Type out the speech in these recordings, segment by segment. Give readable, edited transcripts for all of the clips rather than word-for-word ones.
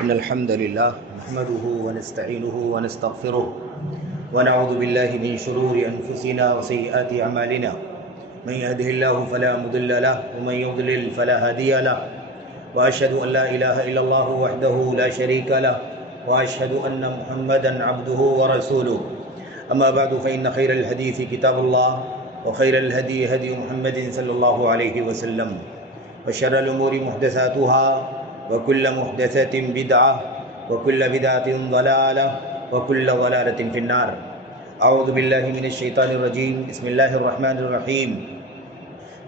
إن الحمد لله نحمده ونستعينه ونستغفره ونعوذ بالله من شرور أنفسنا وسيئات أعمالنا من يهده الله فلا مضل له ومن يضلل فلا هادي له وأشهد أن لا إله إلا الله وحده لا شريك له وأشهد أن محمدا عبده ورسوله أما بعد فإن خير الحديث كتاب الله وخير الهدي هدي محمد صلى الله عليه وسلم وشر الأمور محدثاتها وكل محدثة بدعة وكل بدعة ضلالة وكل ضلالة في النار. أعوذ بالله من الشيطان الرجيم. بسم الله الرحمن الرحيم.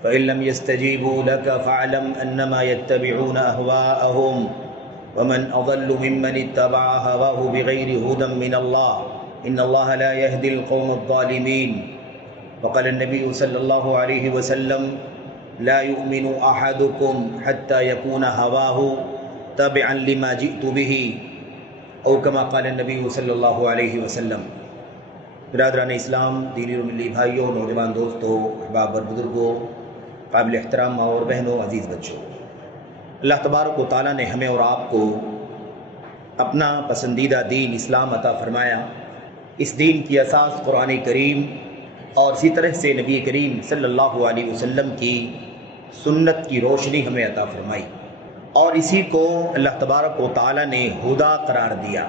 فإن لم يستجيبوا لك فاعلم أنما يتبعون أهواءهم ومن أضل ممن اتبع هواه بغير هدى من الله إن الله لا يهدي القوم الظالمين. وقال النبي صلى الله عليه وسلم لا يؤمن أحدكم حتى يكون هواه تبعا لما جئت به او كما قال النبی صلی اللہ علیہ وسلم. برادران اسلام، دینی و ملی بھائیوں، نوجوان دوستوں، احباب اور بزرگوں، قابل احترام ماں اور بہنوں، عزیز بچوں، اللہ تبارک و تعالیٰ نے ہمیں اور آپ کو اپنا پسندیدہ دین اسلام عطا فرمایا. اس دین کی اساس قرآن کریم اور اسی طرح سے نبی کریم صلی اللہ علیہ وسلم کی سنت کی روشنی ہمیں عطا فرمائی، اور اسی کو اللہ تبارک و تعالیٰ نے ہدا قرار دیا،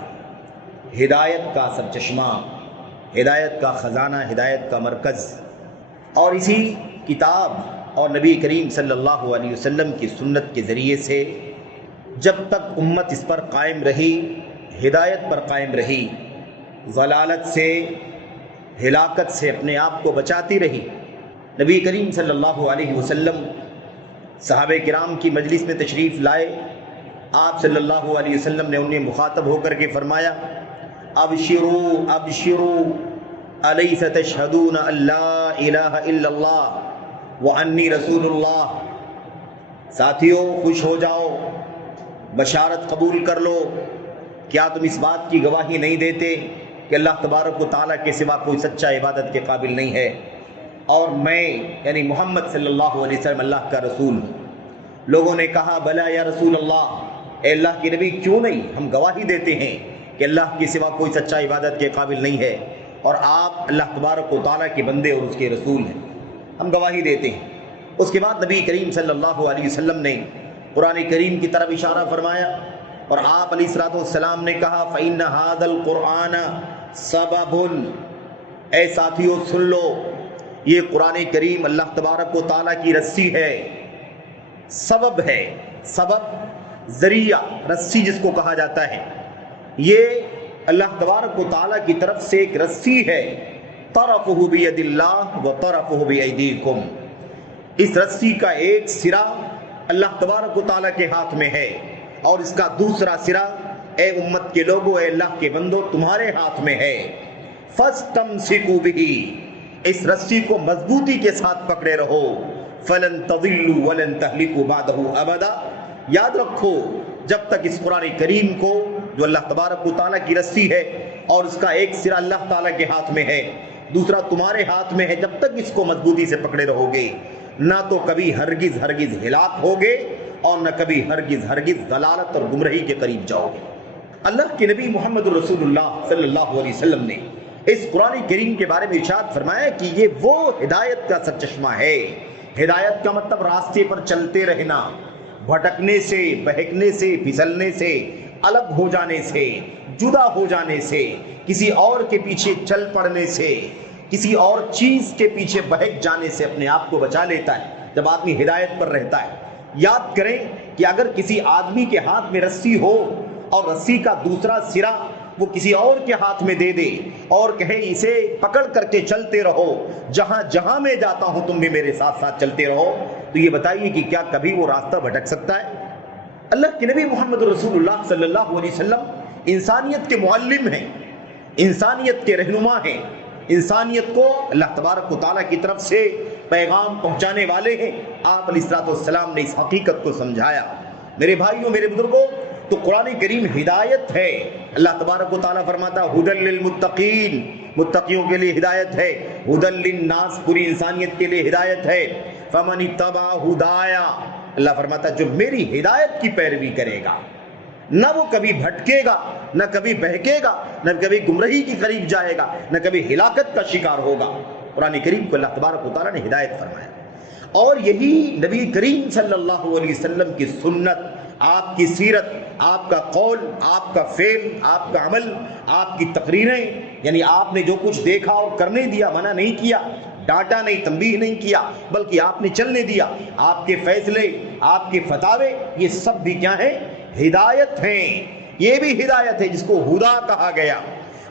ہدایت کا سرچشمہ، ہدایت کا خزانہ، ہدایت کا مرکز. اور اسی کتاب اور نبی کریم صلی اللہ علیہ وسلم کی سنت کے ذریعے سے جب تک امت اس پر قائم رہی، ہدایت پر قائم رہی، ضلالت سے، ہلاکت سے اپنے آپ کو بچاتی رہی. نبی کریم صلی اللہ علیہ وسلم صحابہ کرام کی مجلس میں تشریف لائے. آپ صلی اللہ علیہ وسلم نے انہیں مخاطب ہو کر کے فرمایا ابشروا ابشروا الیس تشہدون ان لا الہ الا اللہ وانی رسول اللہ. ساتھیو، خوش ہو جاؤ، بشارت قبول کر لو. کیا تم اس بات کی گواہی نہیں دیتے کہ اللہ تبارک و تعالیٰ کے سوا کوئی سچا عبادت کے قابل نہیں ہے، اور میں یعنی محمد صلی اللہ علیہ وسلم اللہ کا رسول. لوگوں نے کہا بلا یا رسول اللہ، اے اللہ کے نبی کیوں نہیں، ہم گواہی دیتے ہیں کہ اللہ کے سوا کوئی سچا عبادت کے قابل نہیں ہے، اور آپ اللہ تبارک و تعالیٰ کے بندے اور اس کے رسول ہیں، ہم گواہی دیتے ہیں. اس کے بعد نبی کریم صلی اللہ علیہ وسلم نے قرآن کریم کی طرف اشارہ فرمایا، اور آپ علیہ الصلوۃ والسلام نے کہا فإن هذا القرآن سبب، اے ساتھیو سن لو، یہ قرآن کریم اللہ تبارک و تعالیٰ کی رسی ہے، سبب ہے. سبب ذریعہ، رسی جس کو کہا جاتا ہے، یہ اللہ تبارک و تعالیٰ کی طرف سے ایک رسی ہے. طرفہ بید اللہ و طرفہ بایدیکم، اس رسی کا ایک سرا اللہ تبارک و تعالیٰ کے ہاتھ میں ہے، اور اس کا دوسرا سرا اے امت کے لوگوں، اے اللہ کے بندو، تمہارے ہاتھ میں ہے. فاستمسکوا بہ، اس رسی کو مضبوطی کے ساتھ پکڑے رہو. فلن تضلوا ولن تہلکوا بعدہ ابدا. یاد رکھو، جب تک اس قرآن کریم کو، جو اللہ تبارک و تعالیٰ کی رسی ہے اور اس کا ایک سرا اللہ تعالیٰ کے ہاتھ میں ہے، دوسرا تمہارے ہاتھ میں ہے، جب تک اس کو مضبوطی سے پکڑے رہو گے، نہ تو کبھی ہرگز ہرگز ہلاک ہوگے، اور نہ کبھی ہرگز ہرگز ضلالت اور گمراہی کے قریب جاؤ گے. اللہ کے نبی محمد رسول اللہ صلی اللہ علیہ وسلم نے اس قرآن کریم کے بارے میں ارشاد فرمایا کہ یہ وہ ہدایت کا سرچشمہ ہے. ہدایت کا مطلب راستے پر چلتے رہنا، بھٹکنے سے، بہکنے سے، پھسلنے سے، الگ ہو جانے سے، جدا ہو جانے سے، کسی اور کے پیچھے چل پڑنے سے، کسی اور چیز کے پیچھے بہک جانے سے اپنے آپ کو بچا لیتا ہے جب آدمی ہدایت پر رہتا ہے. یاد کریں کہ اگر کسی آدمی کے ہاتھ میں رسی ہو اور رسی کا دوسرا سرا وہ کسی اور کے ہاتھ میں دے دے اور کہے اسے پکڑ کر کے چلتے رہو، جہاں جہاں میں جاتا ہوں تم بھی میرے ساتھ ساتھ چلتے رہو، تو یہ بتائیے کہ کیا کبھی وہ راستہ بھٹک سکتا ہے؟ اللہ کے نبی محمد رسول اللہ صلی اللہ علیہ وسلم انسانیت کے معلم ہیں، انسانیت کے رہنما ہیں، انسانیت کو اللہ تبارک و تعالیٰ کی طرف سے پیغام پہنچانے والے ہیں. آپ علیہ الصلوۃ والسلام نے اس حقیقت کو سمجھایا. میرے بھائیوں، میرے بزرگوں، تو قرآن کریم ہدایت ہے. اللہ تبارک و تعالیٰ فرماتا ھدی للمتقین، متقیوں کے لیے ہدایت ہے. ھدی للناس، پوری انسانیت کے لیے ہدایت ہے. فمن اتبع ھدایا، اللہ فرماتا جو میری ہدایت کی پیروی کرے گا. نہ وہ کبھی بھٹکے گا، نہ کبھی بہکے گا، نہ کبھی گمراہی کے قریب جائے گا، نہ کبھی ہلاکت کا شکار ہوگا۔ قرآن کریم کو اللہ تبارک و تعالیٰ نے ہدایت فرمایا، اور یہی نبی کریم صلی اللہ علیہ وسلم کی سنت، آپ کی سیرت، آپ کا قول، آپ کا فعل، آپ کا عمل، آپ کی تقریریں، یعنی آپ نے جو کچھ دیکھا اور کرنے دیا، منع نہیں کیا، ڈانٹا نہیں، تنبیہ نہیں کیا، بلکہ آپ نے چلنے دیا، آپ کے فیصلے، آپ کے فتاوے، یہ سب بھی کیا ہیں؟ ہدایت ہیں۔ یہ بھی ہدایت ہے جس کو ہدا کہا گیا۔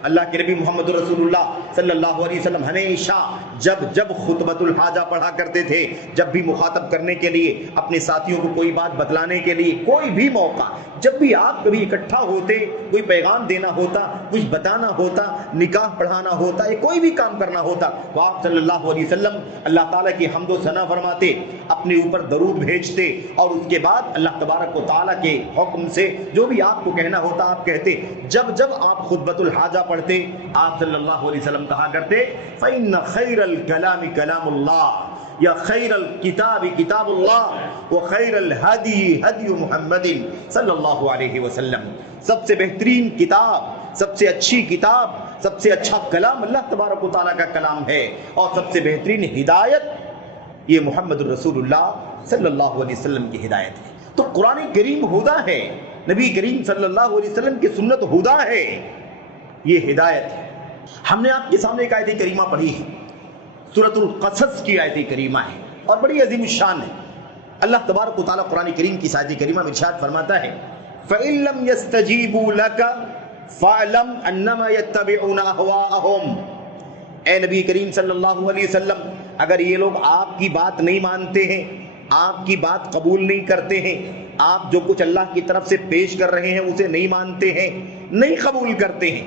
اللہ کے نبی محمد رسول اللہ صلی اللہ علیہ وسلم ہمیشہ جب خطبۃ الحاجہ پڑھا کرتے تھے، جب بھی مخاطب کرنے کے لیے، اپنے ساتھیوں کو کوئی بات بتلانے کے لیے، کوئی بھی موقع، جب بھی آپ کبھی اکٹھا ہوتے، کوئی پیغام دینا ہوتا، کچھ بتانا ہوتا، نکاح پڑھانا ہوتا، یا کوئی بھی کام کرنا ہوتا، تو آپ صلی اللہ علیہ وسلم اللہ تعالیٰ کی حمد و ثنا فرماتے، اپنے اوپر درود بھیجتے، اور اس کے بعد اللہ تبارک و تعالیٰ کے حکم سے جو بھی آپ کو کہنا ہوتا آپ کہتے۔ جب آپ خطبۃ الحاجہ پڑھتے، آپ صلی اللہ علیہ وسلم کہا کرتے فَإِنَّ خَيْرَ الْكَلَامِ كَلَامُ اللَّهِ یا خَيْرَ الْكِتَابِ كِتَابُ اللَّهِ وَخَيْرَ الْهَدِيِ هَدْيُ مُحَمَّدٍ صلی اللہ علیہ وسلم۔ سب سے بہترین کتاب، سب سے اچھی کتاب، سب سے اچھا کلام اللہ تبارک و تعالیٰ کا کلام ہے، اور سب سے بہترین ہدایت یہ محمد الرسول اللہ صلی اللہ علیہ وسلم کی ہدایت ہے۔ تو قرآن کریم ہدا ہے، نبی کریم صلی اللہ علیہ وسلم کی سنت ہدا ہے، یہ ہدایت ہے۔ ہم نے آپ کے سامنے ایک آیت کریمہ پڑھی ہے، سورۃ القصص کی آیت کریمہ ہے، اور بڑی عظیم الشان ہے۔ اللہ تبارک و تعالیٰ قرآن کریم کی آیت کریمہ میں ارشاد فرماتا ہے فَإِن لَّمْ يَسْتَجِيبُوا لَكَ فَاعْلَمْ أَنَّمَا يَتَّبِعُونَ أَهْوَاءَهُمْ۔ اے نبی کریم صلی اللہ علیہ وسلم، اگر یہ لوگ آپ کی بات نہیں مانتے ہیں، آپ کی بات قبول نہیں کرتے ہیں، آپ جو کچھ اللہ کی طرف سے پیش کر رہے ہیں اسے نہیں مانتے ہیں، نہیں قبول کرتے ہیں،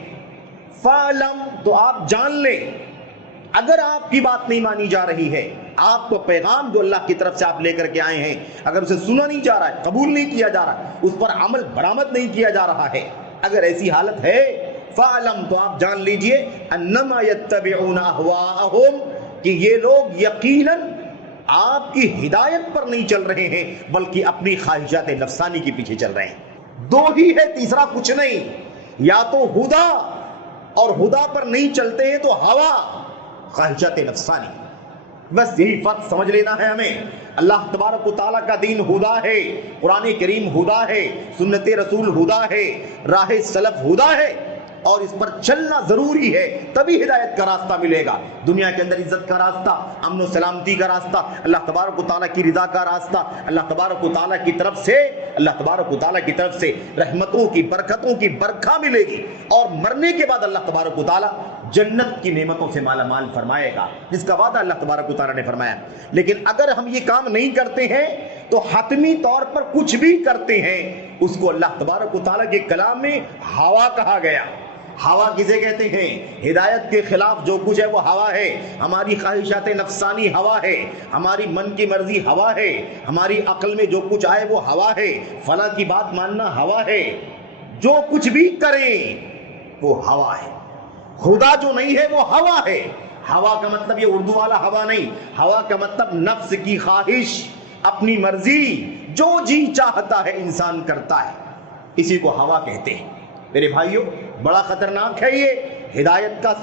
فَاعْلَمْ تو آپ جان لیں، اگر آپ کی بات نہیں مانی جا رہی ہے، آپ کو پیغام جو اللہ کی طرف سے آپ لے کر کے آئے ہیں، اگر اسے سنا نہیں جا رہا ہے، قبول نہیں کیا جا رہا، اس پر عمل برآمد نہیں کیا جا رہا ہے، اگر ایسی حالت ہے، فَاعْلَمْ تو آپ جان لیجئے أَنَّمَا يَتَّبِعُونَ أَهْوَاءَهُمْ کہ یہ لوگ یقیناً آپ کی ہدایت پر نہیں چل رہے ہیں، بلکہ اپنی خواہشات نفسانی کے پیچھے چل رہے ہیں۔ دو ہی ہے، تیسرا کچھ نہیں، یا تو ہدا، اور ہدا پر نہیں چلتے ہیں تو ہوا، خواہشات نفسانی۔ بس یہی فرق سمجھ لینا ہے ہمیں۔ اللہ تبارک و تعالیٰ کا دین ہدا ہے، قرآن کریم ہدا ہے، سنت رسول ہدا ہے، راہ سلف ہدا ہے، اور اس پر چلنا ضروری ہے، تبھی ہدایت کا راستہ ملے گا۔ دنیا کے اندر عزت کا راستہ، امن و سلامتی کا راستہ، اللہ تبارک و تعالیٰ کی رضا کا راستہ، اللہ تبارک و تعالیٰ کی طرف سے، اللہ تبارک و تعالیٰ کی طرف سے رحمتوں کی، برکتوں کی برکھا ملے گی، اور مرنے کے بعد اللہ تبارک و تعالیٰ جنت کی نعمتوں سے مالا مال فرمائے گا، جس کا وعدہ اللہ تبارک و تعالیٰ نے فرمایا۔ لیکن اگر ہم یہ کام نہیں کرتے ہیں تو حتمی طور پر کچھ بھی کرتے ہیں، اس کو اللہ تبارک و تعالیٰ کے کلام میں ہوا کہا گیا۔ ہوا کسے کہتے ہیں؟ ہدایت کے خلاف جو کچھ ہے وہ ہوا ہے، ہماری خواہشات نفسانی ہوا ہے، ہماری من کی مرضی ہوا ہے، ہماری عقل میں جو کچھ آئے وہ ہوا ہے، فلاں کی بات ماننا ہوا ہے، جو کچھ بھی کریں وہ ہوا ہے۔ خدا جو نہیں ہے وہ ہوا ہے۔ ہوا کا مطلب یہ اردو والا ہوا نہیں، ہوا کا مطلب نفس کی خواہش، اپنی مرضی، جو جی چاہتا ہے انسان کرتا ہے، اسی کو ہوا کہتے ہیں۔ میرے بھائیوں، بڑا خطرناک ہے یہ۔ ہدایت کا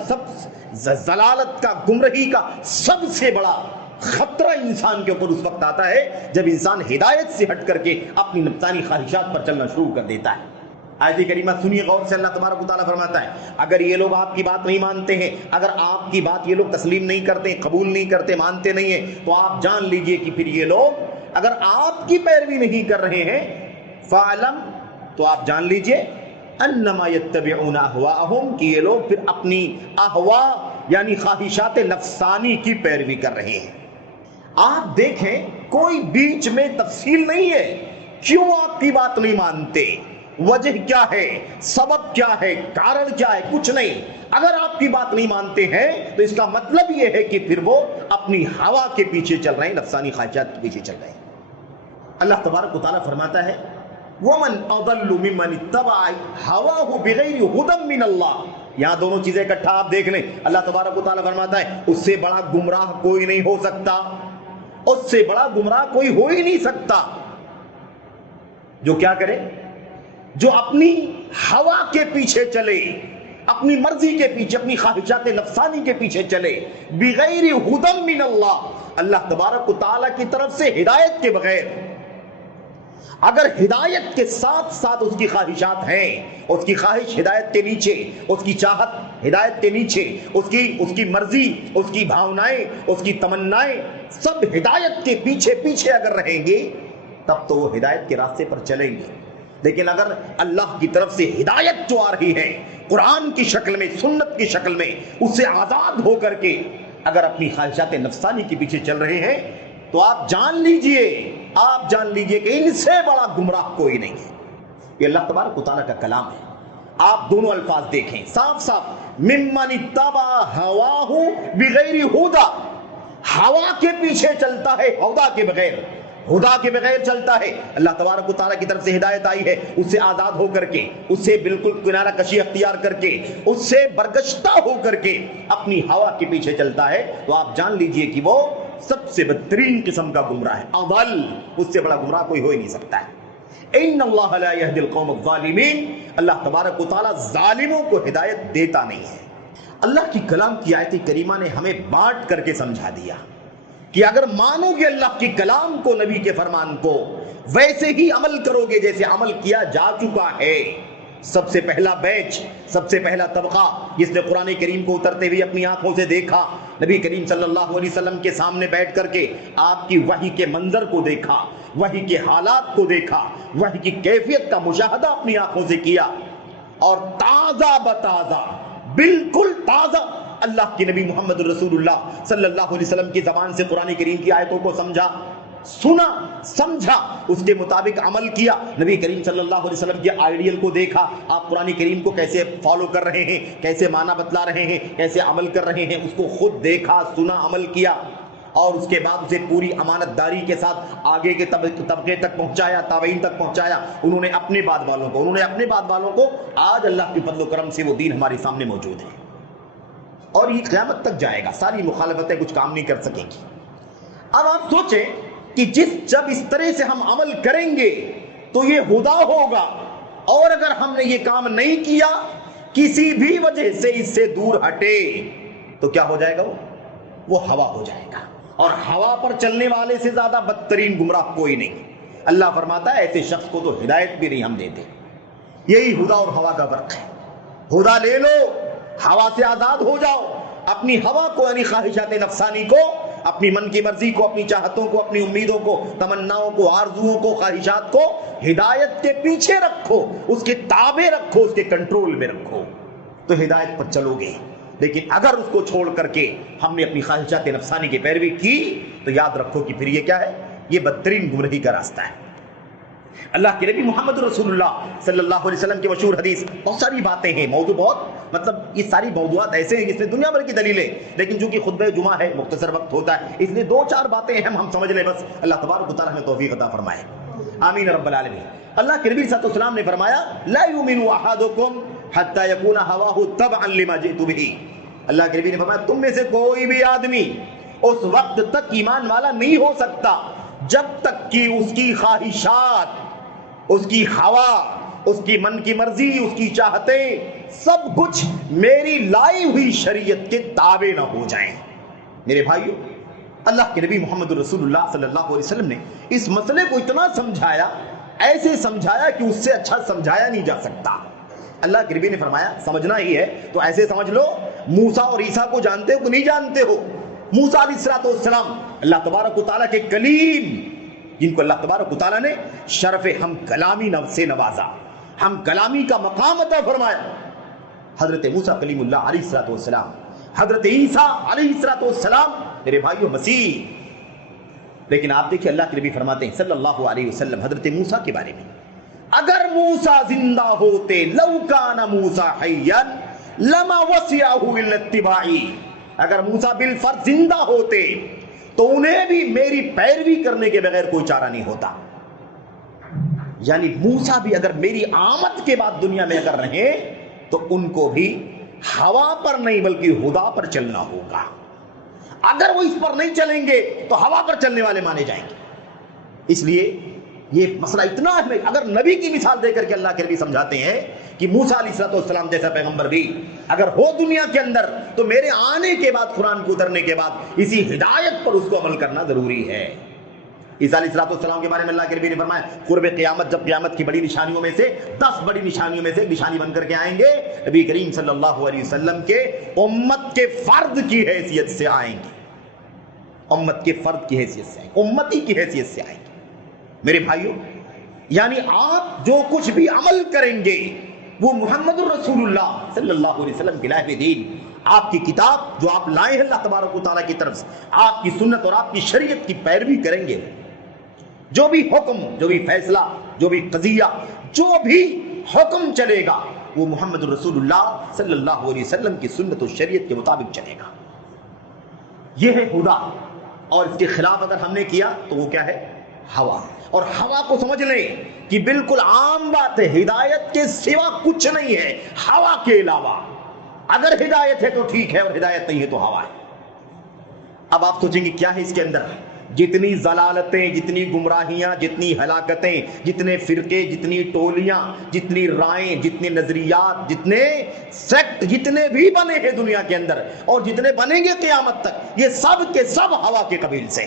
ضلالت کا، گمراہی کا سب سے بڑا خطرہ انسان کے اوپر اس وقت آتا ہے جب انسان ہدایت سے ہٹ کر کے اپنی نفسانی خواہشات پر چلنا شروع کر دیتا ہے۔ آیت کریمہ سنیے غور سے، اللہ تبارک و تعالیٰ فرماتا ہے اگر یہ لوگ آپ کی بات نہیں مانتے ہیں، اگر آپ کی بات یہ لوگ تسلیم نہیں کرتے، قبول نہیں کرتے، مانتے نہیں ہیں، تو آپ جان لیجئے کہ پھر یہ لوگ اگر آپ کی پیروی نہیں کر رہے ہیں، فَاعْلَمْ تو آپ جان لیجئے انما یتبعون اہواءہم کہ یہ لوگ پھر اپنی اہواء یعنی خواہشات نفسانی کی پیروی کر رہے ہیں۔ آپ دیکھیں کوئی بیچ میں تفصیل نہیں ہے، کیوں آپ کی بات نہیں مانتے، وجہ کیا ہے، سبب کیا ہے، کارن کیا ہے، کچھ نہیں۔ اگر آپ کی بات نہیں مانتے ہیں تو اس کا مطلب یہ ہے کہ پھر وہ اپنی ہوا کے پیچھے چل رہے ہیں، نفسانی خواہشات کے پیچھے چل رہے ہیں۔ اللہ تبارک و تعالیٰ فرماتا ہے وَمَنْ أَضَلُّ مِمَّنِ اتَّبَعَ هَوَاهُ بِغَيْرِ هُدًى مِّنَ اللَّهِ۔ یہاں دونوں چیزیں اکٹھا آپ دیکھ لیں۔ اللہ تبارک و تعالیٰ فرماتا ہے اس سے بڑا گمراہ کوئی نہیں ہو سکتا، اس سے بڑا گمراہ کوئی ہو ہی نہیں سکتا جو کیا کرے، جو اپنی ہوا کے پیچھے چلے، اپنی مرضی کے پیچھے، اپنی خواہشات نفسانی کے پیچھے چلے، بغیر ہدی من اللہ، اللہ تبارک و تعالیٰ کی طرف سے ہدایت کے بغیر، اگر ہدایت کے ساتھ ساتھ اس کی خواہشات ہیں، اس کی خواہش ہدایت کے نیچے، اس کی چاہت ہدایت کے نیچے، اس کی مرضی، اس کی بھاونائیں، اس کی تمنائیں سب ہدایت کے پیچھے پیچھے اگر رہیں گے تب تو وہ ہدایت کے راستے پر چلیں گے۔ لیکن اگر اللہ کی طرف سے ہدایت جو آ رہی ہے قرآن کی شکل میں، سنت کی شکل میں، اس سے آزاد ہو کر کے اگر اپنی خواہشات نفسانی کے پیچھے چل رہے ہیں تو آپ جان لیجئے کہ ان سے بڑا گمراہ کوئی نہیں ہے۔ یہ اللہ تبارک و تعالیٰ کا کلام ہے۔ آپ دونوں الفاظ دیکھیں صاف صاف، ممن اتبع ہواہ بغیر ہدی، ہوا کے پیچھے چلتا ہے ہدا کے بغیر، ہدا کے بغیر چلتا ہے۔ اللہ تبارک و تعالیٰ کی طرف سے ہدایت آئی ہے، اس سے آزاد ہو کر کے، اس سے بالکل کنارہ کشی اختیار کر کے، اس سے برگشتہ ہو کر کے اپنی ہوا کے پیچھے چلتا ہے تو آپ جان لیجئے کہ وہ سب سے بدترین قسم کا گمراہ ہے۔ اضل، اس سے بڑا گمراہ کوئی ہو ہی نہیں سکتا ہے۔ ان اللہ لا یہدی القوم الظالمین، اللہ تبارک و تعالیٰ ظالموں کو ہدایت دیتا نہیں ہے۔ اللہ کی کلام کی آیت کریمہ نے ہمیں بانٹ کر کے سمجھا دیا کہ اگر مانو گے اللہ کی کلام کو، نبی کے فرمان کو، ویسے ہی عمل کرو گے جیسے عمل کیا جا چکا ہے۔ سب سے پہلا بیچ، سب سے پہلا طبقہ جس نے قرآن کریم کو اترتے ہوئے اپنی آنکھوں سے دیکھا، نبی کریم صلی اللہ علیہ وسلم کے سامنے بیٹھ کر کے آپ کی وحی کے منظر کو دیکھا، وحی کے حالات کو دیکھا، وحی کی کیفیت کا مشاہدہ اپنی آنکھوں سے کیا، اور تازہ بتازہ، بالکل تازہ اللہ کے نبی محمد رسول اللہ صلی اللہ علیہ وسلم کی زبان سے قرآن کریم کی آیتوں کو سمجھا، سنا، سمجھا، اس کے مطابق عمل کیا۔ نبی کریم صلی اللہ علیہ وسلم کے آئیڈیل کو دیکھا، آپ قرآن کریم کو کیسے فالو کر رہے ہیں، کیسے معنی بتلا رہے ہیں، کیسے عمل کر رہے ہیں، اس کو خود دیکھا، سنا، عمل کیا، اور اس کے بعد اسے پوری امانت داری کے ساتھ آگے کے طبقے تک پہنچایا، تابعین تک پہنچایا۔ انہوں نے اپنے بعد والوں کو آج اللہ کے فضل و کرم سے وہ دین ہمارے سامنے موجود ہے، اور یہ قیامت تک جائے گا۔ ساری مخالفتیں کچھ کام نہیں کر سکیں گی۔ اب آپ سوچیں کہ جب اس طرح سے ہم عمل کریں گے تو یہ ہدا ہوگا، اور اگر ہم نے یہ کام نہیں کیا، کسی بھی وجہ سے اس سے دور ہٹے، تو کیا ہو جائے گا؟ وہ ہوا ہو جائے گا، اور ہوا پر چلنے والے سے زیادہ بدترین گمراہ کوئی نہیں۔ اللہ فرماتا ہے ایسے شخص کو تو ہدایت بھی نہیں ہم دیتے۔ یہی ہدا اور ہوا کا فرق ہے۔ ہدا لے لو، ہوا سے آزاد ہو جاؤ، اپنی ہوا کو یعنی خواہشات نفسانی کو، اپنی من کی مرضی کو، اپنی چاہتوں کو، اپنی امیدوں کو، تمناؤں کو، آرزوؤں کو، خواہشات کو ہدایت کے پیچھے رکھو، اس کے تابع رکھو، اس کے کنٹرول میں رکھو، تو ہدایت پر چلو گے۔ لیکن اگر اس کو چھوڑ کر کے ہم نے اپنی خواہشات نفسانی کی پیروی کی تو یاد رکھو کہ پھر یہ کیا ہے؟ یہ بدترین گمراہی کا راستہ ہے۔ اللہ کے نبی محمد رسول اللہ صلی اللہ علیہ وسلم کی مشہور حدیث، بہت ساری باتیں ہیں، موضوع بہت، یہ ساری موضوعات ایسے ہیں جس میں دنیا بھر کی دلیلیں، لیکن چونکہ خطبہ جمعہ ہے، مختصر وقت ہوتا ہے، اس لیے 2-4 باتیں ہم سمجھ لیں بس۔ اللہ تبارک و تعالیٰ ہمیں توفیق عطا فرمائے، آمین رب العالمین۔ اللہ کے نبی صلی اللہ علیہ وسلم نے فرمایا، لا یؤمن احدکم حتی یکون ہواہ تبعا لما جئت بہ۔ اللہ کے نبی نے فرمایا تم میں سے کوئی بھی آدمی اس وقت تک ایمان والا نہیں ہو سکتا جب تک کہ اس کی خواہشات، اس کی ہوا، اس کی من کی مرضی، اس کی چاہتیں سب کچھ میری لائی ہوئی شریعت کے تابع نہ ہو جائیں۔ میرے بھائیو، اللہ کے نبی محمد رسول اللہ صلی اللہ علیہ وسلم نے اس مسئلے کو اتنا سمجھایا، ایسے سمجھایا کہ اس سے اچھا سمجھایا نہیں جا سکتا۔ اللہ کے نبی نے فرمایا سمجھنا ہی ہے تو ایسے سمجھ لو، موسیٰ اور عیسیٰ کو جانتے ہو کہ نہیں جانتے ہو؟ موسیٰ علیہ السلام اللہ تبارک و تعالیٰ کے کلیم، جن کو اللہ تبارک و تعالیٰ نے شرف ہم کلامی سے نوازا، ہم کلامی کا مقام عطا فرمایا۔ حضرت موسیٰ کلیم اللہ علیہ السلام، حضرت عیسیٰ علیہ السلام میرے بھائیو مسیح۔ لیکن آپ دیکھیں اللہ کے نبی فرماتے ہیں صلی اللہ علیہ وسلم حضرت موسیٰ کے بارے میں، اگر موسیٰ زندہ ہوتے، لو کان موسیٰ حیا لما وسعہ الا اتباعی، اگر موسیٰ بالفرض زندہ ہوتے تو انہیں بھی میری پیروی کرنے کے بغیر کوئی چارہ نہیں ہوتا۔ یعنی موسیٰ بھی اگر میری آمد کے بعد دنیا میں اگر رہے تو ان کو بھی ہوا پر نہیں بلکہ ہدا پر چلنا ہوگا۔ اگر وہ اس پر نہیں چلیں گے تو ہوا پر چلنے والے مانے جائیں گے۔ اس لیے یہ مسئلہ اتنا ہے، اگر نبی کی مثال دے کر کے اللہ کے نبی سمجھاتے ہیں کہ موسیٰ علیہ السلام جیسا پیغمبر بھی اگر ہو دنیا کے اندر تو میرے آنے کے بعد، قرآن کو اترنے کے بعد اسی ہدایت پر اس کو عمل کرنا ضروری ہے۔ عیسیٰ علیہ السلام کے بارے میں اللہ کے نبی نے فرمایا قرب قیامت، جب قیامت کی بڑی نشانیوں میں سے 10 بڑی نشانیوں میں سے ایک نشانی بن کر کے آئیں گے، نبی کریم صلی اللہ علیہ وسلم کے امت کے فرد کی حیثیت سے آئیں گے، امت کے فرد کی حیثیت سے آئیں گے، امتی کی حیثیت سے آئیں گے۔ میرے بھائیوں، یعنی آپ جو کچھ بھی عمل کریں گے وہ محمد الرسول اللہ صلی اللہ علیہ وسلم کی لائحہ دین، آپ کی کتاب جو آپ لائے ہیں اللہ تبارک و تعالیٰ کی طرف سے، آپ کی سنت اور آپ کی شریعت کی پیروی کریں گے۔ جو بھی حکم، جو بھی فیصلہ، جو بھی قضیہ، جو بھی حکم چلے گا وہ محمد الرسول اللہ صلی اللہ علیہ وسلم کی سنت و شریعت کے مطابق چلے گا۔ یہ ہے ہدا، اور اس کے خلاف اگر ہم نے کیا تو وہ کیا ہے؟ ہوا۔ اور ہوا کو سمجھ لیں کہ بالکل عام بات ہے، ہدایت کے سوا کچھ نہیں ہے ہوا کے علاوہ۔ اگر ہدایت ہے تو ٹھیک ہے، اور ہدایت نہیں ہے تو ہوا ہے۔ اب آپ سوچیں گے کیا ہے اس کے اندر؟ جتنی ضلالتیں، جتنی گمراہیاں، جتنی ہلاکتیں، جتنے فرقے، جتنی ٹولیاں، جتنی رائیں، جتنے نظریات، جتنے سیکٹ جتنے بھی بنے ہیں دنیا کے اندر، اور جتنے بنیں گے قیامت تک، یہ سب کے سب ہوا کے قبیل سے،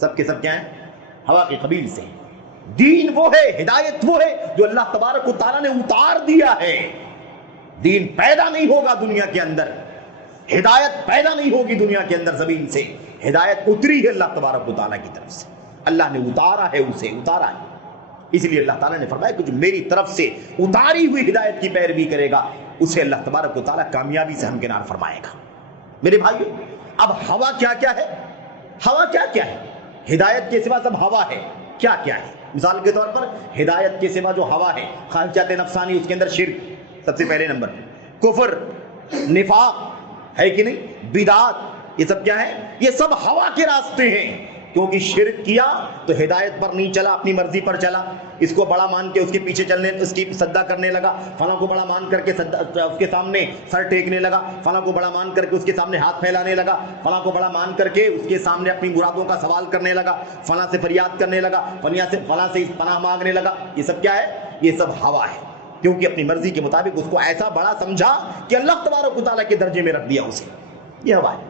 سب کے سب کیا ہیں؟ ہوا کے قبیل سے۔ دین وہ ہے، ہدایت وہ ہے جو اللہ تبارک و تعالیٰ نے اتار دیا ہے۔ دین پیدا نہیں ہوگا دنیا کے اندر، ہدایت پیدا نہیں ہوگی دنیا کے اندر زمین سے، ہدایت اتری ہے اللہ تبارک و تعالیٰ کی طرف سے، اللہ نے اتارا ہے، اسے اتارا ہے۔ اس لیے اللہ تعالیٰ نے فرمایا کہ جو میری طرف سے اتاری ہوئی ہدایت کی پیروی کرے گا اسے اللہ تبارک و تعالیٰ کامیابی سے ہمکنار فرمائے گا۔ میرے بھائیو، اب ہوا کیا کیا ہے؟ ہوا کیا کیا ہے؟ ہدایت کے سوا سب ہوا ہے۔ کیا کیا ہے؟ مثال کے طور پر ہدایت کے سوا جو ہوا ہے، خواہشات نفسانی، اس کے اندر شرک سب سے پہلے نمبر، کفر، نفاق ہے کہ نہیں، بدعات، یہ سب کیا ہے؟ یہ سب ہوا کے راستے ہیں۔ کیونکہ شرک کیا تو ہدایت پر نہیں چلا، اپنی مرضی پر چلا، اس کو بڑا مان کے اس کے پیچھے چلنے، اس کی سجدہ کرنے لگا، فلاں کو بڑا مان کر کے اس کے سامنے سر ٹیکنے لگا، فلاں کو بڑا مان کر کے اس کے سامنے ہاتھ پھیلانے لگا، فلاں کو بڑا مان کر کے اس کے سامنے اپنی مرادوں کا سوال کرنے لگا، فلاں سے فریاد کرنے لگا، فلاں سے پناہ مانگنے لگا۔ یہ سب کیا ہے؟ یہ سب ہوا ہے، کیونکہ اپنی مرضی کے مطابق اس کو ایسا بڑا سمجھا کہ اللہ تبارک و تعالیٰ کے درجے میں رکھ دیا اسے۔ یہ ہوا ہے۔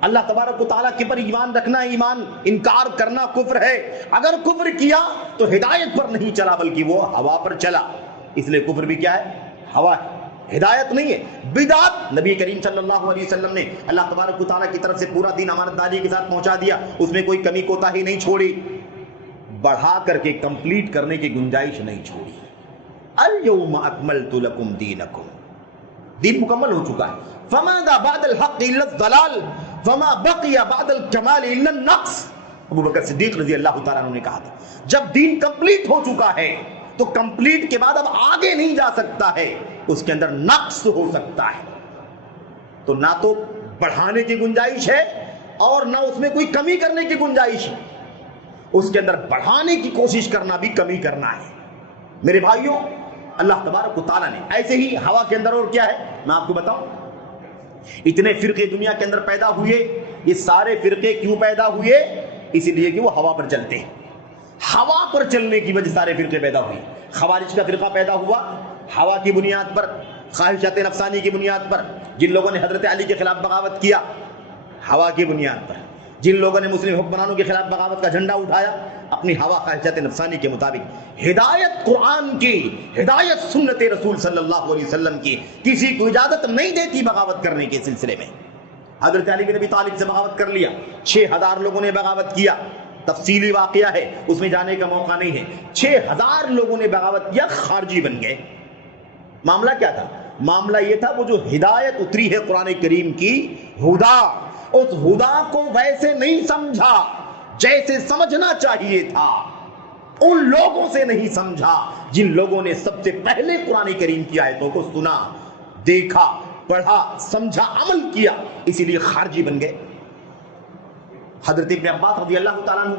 اللہ تبارک و تعالیٰ کے پر ایمان رکھنا ایمان، انکار کرنا کفر ہے۔ اگر کفر کیا تو ہدایت پر نہیں چلا بلکہ وہ ہوا پر چلا، اس لیے کفر بھی کیا ہے؟ ہوا ہے، ہدایت نہیں ہے۔ بدعت، نبی کریم صلی اللہ علیہ وسلم نے اللہ تبارک و تعالیٰ کی طرف سے پورا دین امانت داری کے ساتھ پہنچا دیا، اس میں کوئی کمی کوتاہی نہیں چھوڑی، بڑھا کر کے کمپلیٹ کرنے کی گنجائش نہیں چھوڑی۔ الیوم اکملت لکم دینکم، دین مکمل ہو چکا ہے۔ فماذا بعد الحق الا الضلال وما بقي بعد الكمال الا النقص، ابو بکر صدیق رضی اللہ تعالیٰ عنہ نے کہا تھا جب دین کمپلیٹ ہو چکا ہے تو کمپلیٹ کے بعد اب آگے نہیں جا سکتا ہے، اس کے اندر نقص ہو سکتا ہے۔ تو نہ تو بڑھانے کی گنجائش ہے اور نہ اس میں کوئی کمی کرنے کی گنجائش ہے، اس کے اندر بڑھانے کی کوشش کرنا بھی کمی کرنا ہے۔ میرے بھائیوں، اللہ تبارک و تعالیٰ نے ایسے ہی ہوا کے اندر اور کیا ہے میں آپ کو بتاؤں، اتنے فرقے دنیا کے اندر پیدا ہوئے، یہ سارے فرقے کیوں پیدا ہوئے؟ اسی لیے کہ وہ ہوا پر چلتے ہیں، ہوا پر چلنے کی وجہ سارے فرقے پیدا ہوئے۔ خوارج کا فرقہ پیدا ہوا ہوا کی بنیاد پر، خواہشات نفسانی کی بنیاد پر، جن لوگوں نے حضرت علی کے خلاف بغاوت کیا ہوا کی بنیاد پر، جن لوگوں نے مسلم حکمرانوں کے خلاف بغاوت کا جھنڈا اٹھایا اپنی ہوا خواہشات نفسانی کے مطابق۔ ہدایت قرآن کی، ہدایت سنت رسول صلی اللہ علیہ وسلم کی کسی کو اجازت نہیں دیتی بغاوت کرنے کے سلسلے میں۔ حضرت علی بن ابی طالب سے بغاوت کر لیا، 6000 لوگوں نے بغاوت کیا، تفصیلی واقعہ ہے، اس میں جانے کا موقع نہیں ہے۔ 6000 لوگوں نے بغاوت کیا، خارجی بن گئے۔ معاملہ کیا تھا؟ معاملہ یہ تھا وہ جو ہدایت اتری ہے قرآن کریم کی، ہدا، اس ہدا کو ویسے نہیں سمجھا جیسے سمجھنا چاہیے تھا، ان لوگوں سے نہیں سمجھا جن لوگوں نے سب سے پہلے قرآن کریم کی آیتوں کو سنا، دیکھا، پڑھا، سمجھا، عمل کیا، اسی لیے خارجی بن گئے۔ حضرت ابن عباس رضی اللہ تعالیٰ عنہ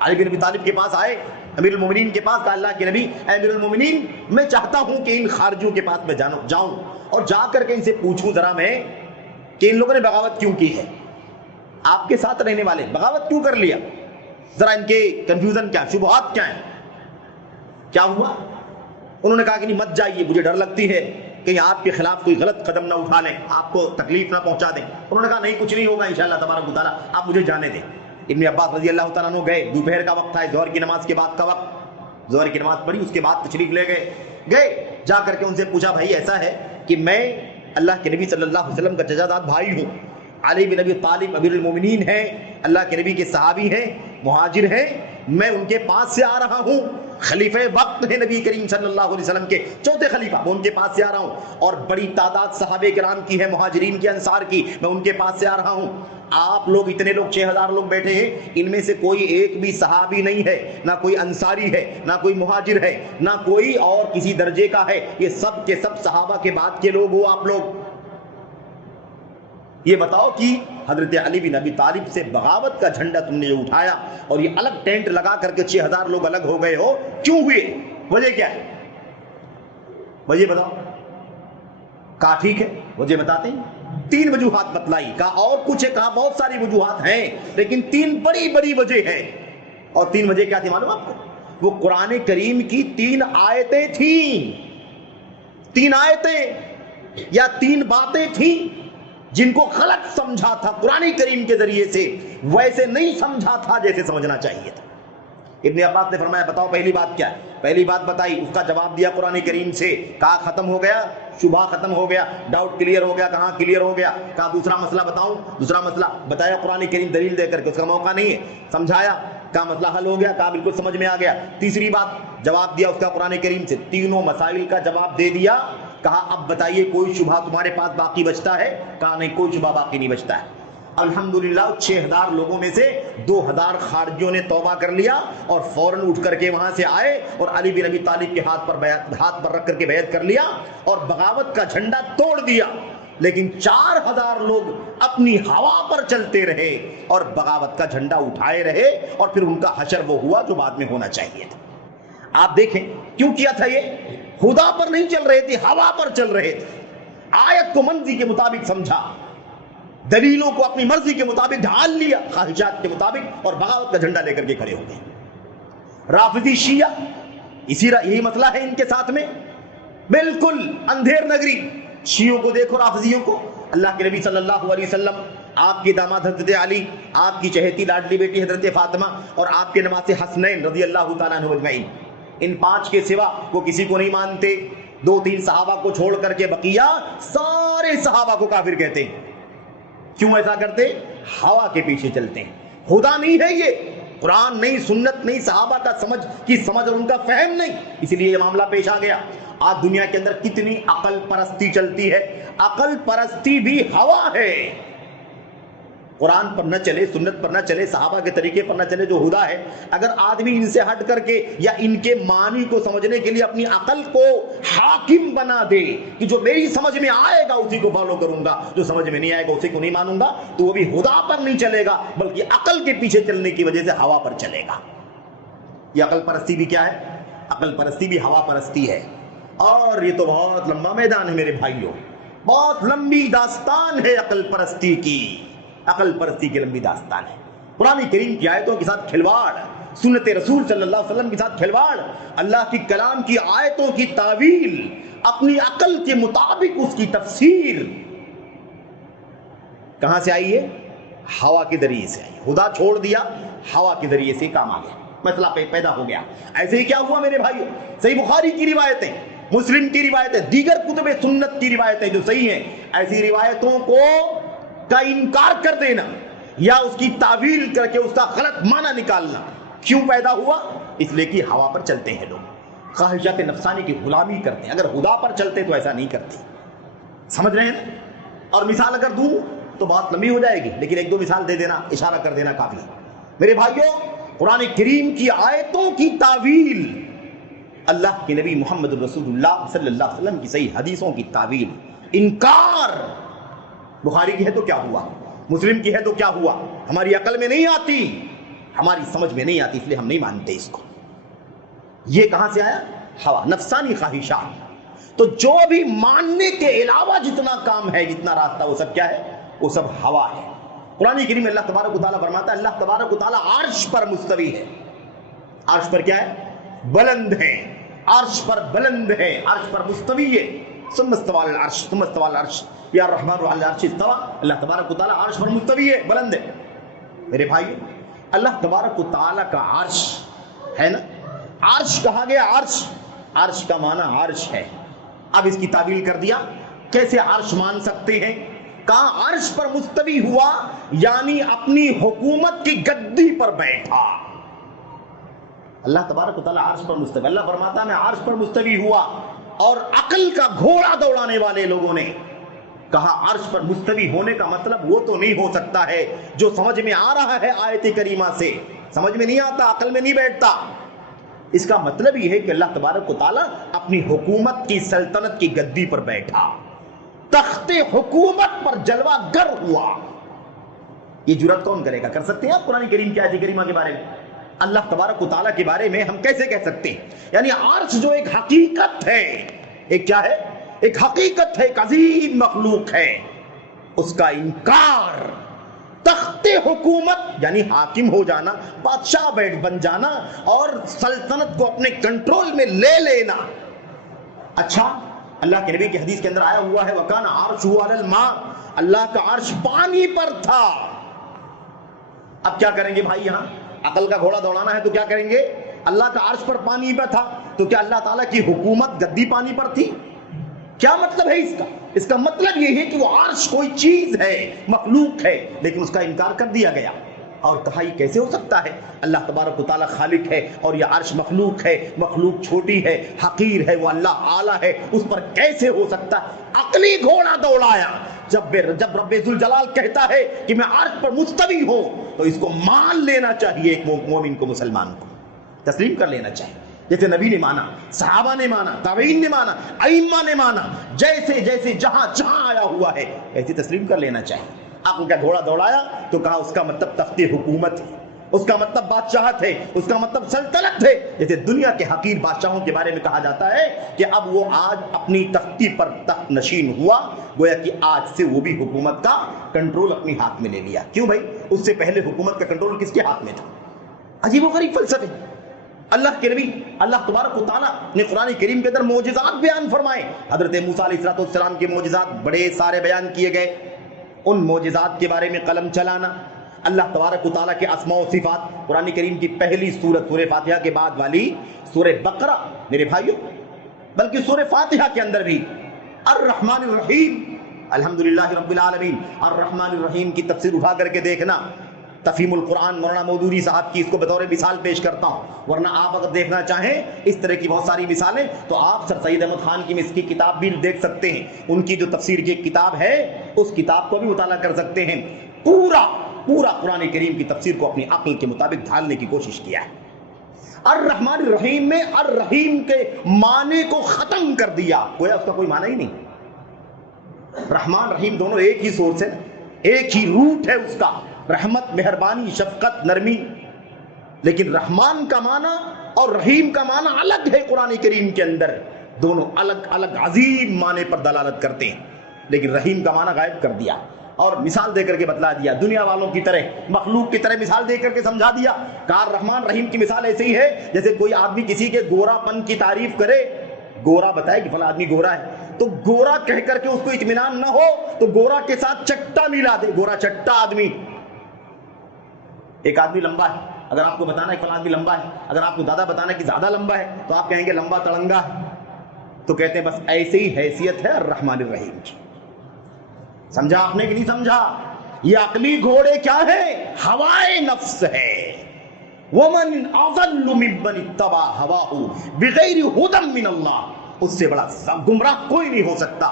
علی بن ابی طالب کے پاس آئے، امیر المومنین کے پاس، کہا اللہ کے نبی، اے امیر المومنین، میں چاہتا ہوں کہ ان خارجیوں کے پاس میں جاؤں اور جا کر کے ان سے پوچھوں ذرا میں کہ ان لوگوں نے بغاوت کیوں کی ہے، آپ کے ساتھ رہنے والے بغاوت کیوں کر لیا؟ ذرا ان کے کنفیوژن کیا، شبہات کیا ہیں؟ کیا ہوا؟ انہوں نے کہا کہ نہیں مت جائیے، مجھے ڈر لگتی ہے کہیں آپ کے خلاف کوئی غلط قدم نہ اٹھا لیں، آپ کو تکلیف نہ پہنچا دیں۔ انہوں نے کہا نہیں کچھ نہیں ہوگا انشاءاللہ تبارک و تعالیٰ، آپ مجھے جانے دیں۔ ابن عباس رضی اللہ تعالیٰ عنہ گئے، دوپہر کا وقت تھا، ظہر کی نماز کے بعد کا وقت، ظہر کی نماز پڑھی، اس کے بعد تشریف لے گئے جا کر کے ان سے پوچھا بھائی ایسا ہے کہ میں اللہ کے نبی صلی اللہ علیہ وسلم کا جزاداد بھائی ہوں، علی بن ابی طالب امیر المومنین ہیں، اللہ کے نبی کے صحابی ہیں، مہاجر ہیں، میں ان کے پاس سے آ رہا ہوں، خلیفہ وقت ہے نبی کریم صلی اللہ علیہ وسلم کے، چوتھے خلیفہ، میں ان کے پاس سے آ رہا ہوں، اور بڑی تعداد صحابہ کرام کی ہے، مہاجرین کی، انصار کی، میں ان کے پاس سے آ رہا ہوں۔ آپ لوگ اتنے لوگ 6000 لوگ بیٹھے ہیں، ان میں سے کوئی ایک بھی صحابی نہیں ہے، نہ کوئی انصاری ہے، نہ کوئی مہاجر ہے، نہ کوئی اور کسی درجے کا ہے، یہ سب کے سب صحابہ کے بعد کے لوگ ہو آپ لوگ۔ یہ بتاؤ کہ حضرت علی بن ابی طالب سے بغاوت کا جھنڈا تم نے جو اٹھایا اور یہ الگ ٹینٹ لگا کر کے 6000 لوگ الگ ہو گئے ہو، کیوں ہوئے؟ وجہ کیا ہے؟ وجہ بتاؤ۔ کہا ٹھیک ہے وجہ بتاتے ہیں، 3 وجوہات بتلائی، کہا اور کچھ ہے، کہا بہت ساری وجوہات ہیں لیکن 3 بڑی بڑی وجہ ہیں۔ اور 3 وجہ کیا تھی معلوم آپ کو؟ وہ قرآن کریم کی 3 آیتیں تھیں، 3 آیتیں یا 3 باتیں تھیں جن کو غلط سمجھا تھا قرآن کریم کے ذریعے سے، ویسے نہیں سمجھا تھا جیسے سمجھنا چاہیے تھا۔ ابن عباس نے فرمایا بتاؤ پہلی بات کیا ہے؟ پہلی بات بتائی، اس کا جواب دیا قرآن کریم سے، کہا ختم ہو گیا، شبہ ختم ہو گیا، ڈاؤٹ کلیئر ہو گیا، کہاں کلیئر ہو گیا؟ کہا دوسرا مسئلہ بتاؤں؟ دوسرا مسئلہ بتایا قرآن کریم دلیل دے کر کے، اس کا موقع نہیں ہے، سمجھایا، کہا مسئلہ حل ہو گیا، کہا بالکل سمجھ میں آ گیا۔ تیسری بات جواب دیا اس کا قرآن کریم سے، تینوں مسائل کا جواب دے دیا، کہا اب بتائیے کوئی شبہ تمہارے پاس باقی بچتا ہے؟ کہا نہیں کوئی شبہ باقی نہیں بچتا ہے۔ الحمدللہ 6000 لوگوں میں سے 2000 خارجیوں نے توبہ کر لیا اور فوراً اٹھ کر کے وہاں سے آئے اور علی بن ابی طالب کے ہاتھ پر رکھ کر کے بیعت کر لیا اور بغاوت کا جھنڈا توڑ دیا۔ لیکن 4000 لوگ اپنی ہوا پر چلتے رہے اور بغاوت کا جھنڈا اٹھائے رہے، اور پھر ان کا حشر وہ ہوا جو بعد میں ہونا چاہیے تھا۔ آپ دیکھیں کیوں کیا تھا یہ؟ خدا پر نہیں چل رہے تھے، ہوا پر چل رہے تھے، آیت کو منزی کے مطابق سمجھا، دلیلوں کو اپنی مرضی کے مطابق ڈھال لیا، خواہشات کے مطابق، اور بغاوت کا جھنڈا لے کر کے کھڑے ہو گئے۔ رافضی شیعہ یہی مسئلہ ہے ان کے ساتھ میں، بالکل اندھیر نگری۔ شیعوں کو دیکھو، رافضیوں کو، اللہ کے نبی صلی اللہ علیہ وسلم، آپ کی داماد حضرت علی، آپ کی چہیتی لاڈلی بیٹی حضرت فاطمہ، اور آپ کے نواسے حسنین رضی اللہ تعالیٰ عنہ اجمعین، ان 5 کے سوا وہ کسی کو نہیں مانتے۔ 2-3 صحابہ کو چھوڑ کر کے بقیہ سارے صحابہ کو کافر کہتے ہیں۔ کیوں ایسا کرتے؟ ہوا کے پیچھے چلتے ہیں۔ خدا نہیں ہے یہ، قرآن نہیں، سنت نہیں، صحابہ کا سمجھ اور ان کا فہم نہیں، اس لیے یہ معاملہ پیش آ گیا۔ آج دنیا کے اندر کتنی عقل پرستی چلتی ہے، عقل پرستی بھی ہوا ہے۔ قرآن پر نہ چلے، سنت پر نہ چلے، صحابہ کے طریقے پر نہ چلے جو ہدا ہے، اگر آدمی ان سے ہٹ کر کے یا ان کے معنی کو سمجھنے کے لیے اپنی عقل کو حاکم بنا دے کہ جو میری سمجھ میں آئے گا اسی کو فالو کروں گا، جو سمجھ میں نہیں آئے گا اسی کو نہیں مانوں گا، تو وہ بھی ہدا پر نہیں چلے گا بلکہ عقل کے پیچھے چلنے کی وجہ سے ہوا پر چلے گا۔ یہ عقل پرستی بھی کیا ہے؟ عقل پرستی بھی ہوا پرستی ہے، اور یہ تو بہت لمبا میدان ہے میرے بھائیوں، بہت لمبی داستان ہے عقل پرستی کی، عقل پرستی کی لمبی داستان ہے۔ قرآن کریم کی آیتوں کے ساتھ کھلواڑ، سنت رسول صلی اللہ علیہ وسلم کے ساتھ کھلواڑ، اللہ کی کلام کی آیتوں کی تعویل، اپنی عقل کے مطابق اس کی تفسیر، کہاں سے آئی ہے؟ ہوا کے ذریعے سے آئی۔ خدا چھوڑ دیا، ہوا کے ذریعے سے کام آ گیا، مسئلہ پیدا ہو گیا۔ ایسے ہی کیا ہوا میرے بھائیوں؟ صحیح بخاری کی روایتیں، مسلم کی روایتیں، دیگر کتب سنت کی روایتیں جو صحیح ہیں، ایسی روایتوں کا انکار کر دینا یا اس کی تعویل کر کے اس کا غلط معنی نکالنا کیوں پیدا ہوا؟ اس لیے کہ ہوا پر چلتے ہیں لوگ، خواہشات نفسانی کی غلامی کرتے ہیں۔ اگر خدا پر چلتے تو ایسا نہیں کرتے، سمجھ رہے ہیں؟ اور مثال اگر دوں تو بہت لمبی ہو جائے گی، لیکن 1-2 مثال دے دینا، اشارہ کر دینا کافی ہے۔ میرے بھائیوں، قرآن کریم کی آیتوں کی تعویل، اللہ کے نبی محمد رسول اللہ صلی اللہ علیہ وسلم کی صحیح حدیثوں کی تعویل، انکار، بخاری کی ہے تو کیا ہوا، مسلم کی ہے تو کیا ہوا، ہماری عقل میں نہیں آتی، ہماری سمجھ میں نہیں آتی، اس لیے ہم نہیں مانتے اس کو۔ یہ کہاں سے آیا؟ ہوا، نفسانی خواہشات۔ تو جو بھی ماننے کے علاوہ جتنا کام ہے، جتنا راستہ، وہ سب کیا ہے؟ وہ سب ہوا ہے۔ قرآن کریم میں اللہ تبارک و تعالیٰ فرماتا ہے اللہ تبارک و تعالیٰ عرش پر مستوی ہے. عرش پر کیا ہے؟ بلند ہے. عرش پر بلند ہے, عرش پر مستوی ہے. ثم استوى على العرش ثم استوى على العرش یا الرحمن على العرش استوى. اللہ تبارک و تعالیٰ عرش پر مستوی ہے, بلند ہے. میرے بھائی اللہ تبارک و تعالیٰ کا عرش ہے نا, عرش کہا گیا عرش, عرش کا معنی عرش ہے. اب اس کی تعبیر کر دیا, کیسے عرش مان سکتے ہیں؟ کہاں عرش پر مستوی ہوا یعنی اپنی حکومت کی گدی پر بیٹھا. اللہ تبارک و تعالیٰ عرش پر مستوی, اللہ فرماتا ہے میں عرش پر مستوی ہوا. اور عقل کا گھوڑا دوڑانے والے لوگوں نے کہا عرش پر مستوی ہونے کا مطلب وہ تو نہیں ہو سکتا ہے جو سمجھ میں آ رہا ہے آیت کریمہ سے, سمجھ میں نہیں آتا, عقل میں نہیں بیٹھتا. اس کا مطلب یہ ہے کہ اللہ تبارک و تعالیٰ اپنی حکومت کی سلطنت کی گدی پر بیٹھا, تخت حکومت پر جلوہ گر ہوا. یہ جرات کون کرے گا؟ کر سکتے ہیں آپ قرآن کریم کی آیت کریمہ کے بارے میں؟ اللہ تبارک و تعالیٰ کے بارے میں ہم کیسے کہہ سکتے ہیں؟ یعنی عرش جو ایک حقیقت ہے, ایک کیا ہے؟ ایک حقیقت ہے, ایک عظیم مخلوق ہے, اس کا انکار تخت حکومت یعنی حاکم ہو جانا, بادشاہ بن جانا اور سلطنت کو اپنے کنٹرول میں لے لینا. اچھا اللہ کے نبی کی حدیث کے اندر آیا ہوا ہے وَكَانَ عَرْشُهُ عَلَى الْمَاءِ, اللہ کا عرش پانی پر تھا. اب کیا کریں گے بھائی؟ یہاں عقل کا گھوڑا دوڑانا ہے تو کیا کریں گے؟ اللہ کا عرش پر پانی پر تھا تو کیا اللہ تعالیٰ کی حکومت گدی پانی پر تھی؟ کیا مطلب ہے اس کا؟ اس کا مطلب یہ ہے کہ وہ عرش کوئی چیز ہے, مخلوق ہے, لیکن اس کا انکار کر دیا گیا. اور کہا یہ کیسے ہو سکتا ہے؟ اللہ تبارک و تعالیٰ خالق ہے اور یہ عرش مخلوق ہے, مخلوق چھوٹی ہے, حقیر ہے, وہ اللہ اعلیٰ ہے, اس پر کیسے ہو سکتا ہے؟ عقلی گھوڑا دوڑایا. جب رب ذوالجلال کہتا ہے کہ میں عرش پر مستوی ہوں تو اس کو مان لینا چاہیے, ایک مومن کو, مسلمان کو تسلیم کر لینا چاہیے. جیسے نبی نے مانا, صحابہ نے مانا, تابعین نے مانا, ائمہ نے مانا, جیسے جیسے جہاں جہاں آیا ہوا ہے ایسے تسلیم کر لینا چاہیے. عقل کا گھوڑا دوڑایا تو کہا اس کا مطلب تخت حکومت ہے, اس کا مطلب بادشاہت ہے, اس کا مطلب سلطنت ہے. جیسے دنیا کے حقیر بادشاہوں کے بارے میں کہا جاتا ہے کہ اب وہ آج اپنی تختی پر تخت نشین ہوا, گویا کہ آج سے وہ بھی حکومت کا کنٹرول اپنی ہاتھ میں لے لیا. کیوں بھائی؟ اس سے پہلے حکومت کا کنٹرول کس کے ہاتھ میں تھا؟ عجیب و غریب فلسفے. اللہ کے نبی اللہ تبارک و تعالیٰ نے قرآن کریم کے اندر معجزات بیان فرمائے. حضرت موسیٰ علیہ السلام کے معجزات بڑے سارے بیان کیے گئے. ان معجزات کے بارے میں قلم چلانا, اللہ تبارک و تعالیٰ کے اسماء و صفات, قرآن کریم کی پہلی سورت سورہ فاتحہ کے بعد والی سورہ بقرہ میرے بھائیو, بلکہ سورہ فاتحہ کے اندر بھی الرحمن الرحیم, الحمدللہ رب العالمین, الرحمن الرحیم کی تفسیر اٹھا کر کے دیکھنا. تفہیم القرآن مولانا مودودی صاحب کی اس کو بطور مثال پیش کرتا ہوں, ورنہ آپ اگر دیکھنا چاہیں اس طرح کی بہت ساری مثالیں تو آپ سر سید احمد خان کی اس کی کتاب بھی دیکھ سکتے ہیں. ان کی جو تفسیر کی کتاب ہے اس کتاب کو بھی مطالعہ کر سکتے ہیں. پورا قرآن کریم کی تفسیر کو اپنی عقل کے مطابق ڈھالنے کی کوشش کیا ہے. الرحمن الرحیم میں الرحیم کے معنی کو ختم کر دیا, گویا اس کا کوئی معنی ہی نہیں. رحمان رحیم دونوں ایک ہی سورس ہے, ایک ہی روٹ ہے اس کا, رحمت, مہربانی, شفقت, نرمی. لیکن رحمان کا معنی اور رحیم کا معنی الگ ہے قرآن کریم کے اندر. دونوں الگ الگ عظیم معنی پر دلالت کرتے ہیں, لیکن رحیم کا معنی غائب کر دیا اور مثال دے کر کے بتلا دیا. دنیا والوں کی طرح, مخلوق کی طرح مثال دے کر کے سمجھا دیا. کار رحمان رحیم کی مثال ایسے ہی ہے جیسے کوئی آدمی کسی کے گورا پن کی تعریف کرے, گورا بتائے کہ فلاں آدمی گورا ہے, تو گورا کہہ کر کے اس کو اطمینان نہ ہو تو گورا کے ساتھ چٹا ملا دے, گورا چٹا آدمی. ایک آدمی لمبا ہے, اگر آپ کو بتانا ہے کہ فلاں آدمی لمبا ہے, اگر آپ کو زیادہ بتانا ہے کہ زیادہ لمبا ہے تو آپ کہیں گے لمبا تڑنگا ہے. تو کہتے ہیں بس ایسے ہی حیثیت ہے الرحمن الرحیم کی. سمجھا آپ نے کہ نہیں سمجھا؟ یہ عقلی گھوڑے کیا ہے؟ ہوائے نفس ہے. وَمَنْ أَضَلُّ مِمَّنِ اتَّبَعَ هَوَاهُ بِغَيْرِ هُدًى مِّنَ اللَّهِ, اس سے بڑا گمراہ کوئی نہیں ہو سکتا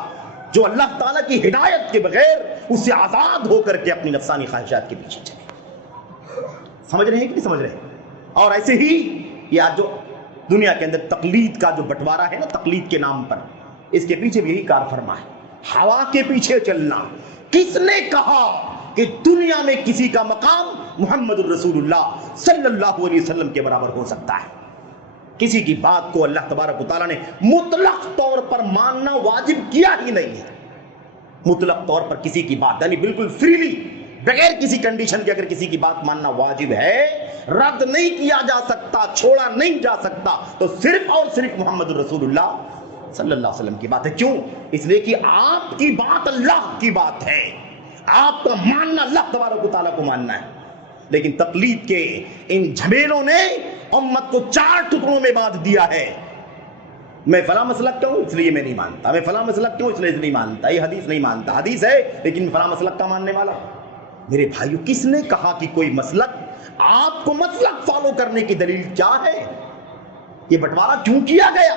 جو اللہ تعالیٰ کی ہدایت کے بغیر اس سے آزاد ہو کر کے اپنی نفسانی خواہشات کے پیچھے چلے. سمجھ رہے ہیں کہ نہیں سمجھ رہے؟ اور ایسے ہی یہ آج جو دنیا کے اندر تقلید کا جو بٹوارا ہے نا, تقلید کے نام پر, اس کے پیچھے بھی یہی کار فرما ہے, ہوا کے پیچھے چلنا. کس نے کہا کہ دنیا میں کسی کا مقام محمد الرسول اللہ صلی اللہ علیہ وسلم کے برابر ہو سکتا ہے؟ کسی کی بات کو اللہ تبارک و تعالیٰ نے مطلق طور پر ماننا واجب کیا ہی نہیں ہے. مطلق طور پر کسی کی بات یعنی بالکل فریلی بغیر کسی کنڈیشن کے اگر کسی کی بات ماننا واجب ہے، رد نہیں کیا جا سکتا، چھوڑا نہیں جا سکتا، تو صرف اور صرف محمد رسول اللہ صلی اللہ علیہ وسلم کی بات ہے۔ کیوں؟ اس لیے کہ آپ کی بات اللہ کی بات ہے، آپ کا ماننا اللہ تبارک و تعالیٰ کو ماننا ہے۔ لیکن تقلید کے ان جھمیلوں نے امت کو 4 ٹکڑوں میں بانٹ دیا ہے۔ میں فلاں مسلک کا ہوں اس لیے میں نہیں مانتا، میں فلاں مسلک کا ہوں اس لیے نہیں مانتا، یہ حدیث نہیں مانتا، حدیث ہے لیکن فلاں مسلک کا ماننے والا۔ میرے بھائیو، کس نے کہا کہ کوئی مسلک، آپ کو مسلک فالو کرنے کی دلیل کیا ہے؟ یہ بٹوارا کیوں کیا گیا؟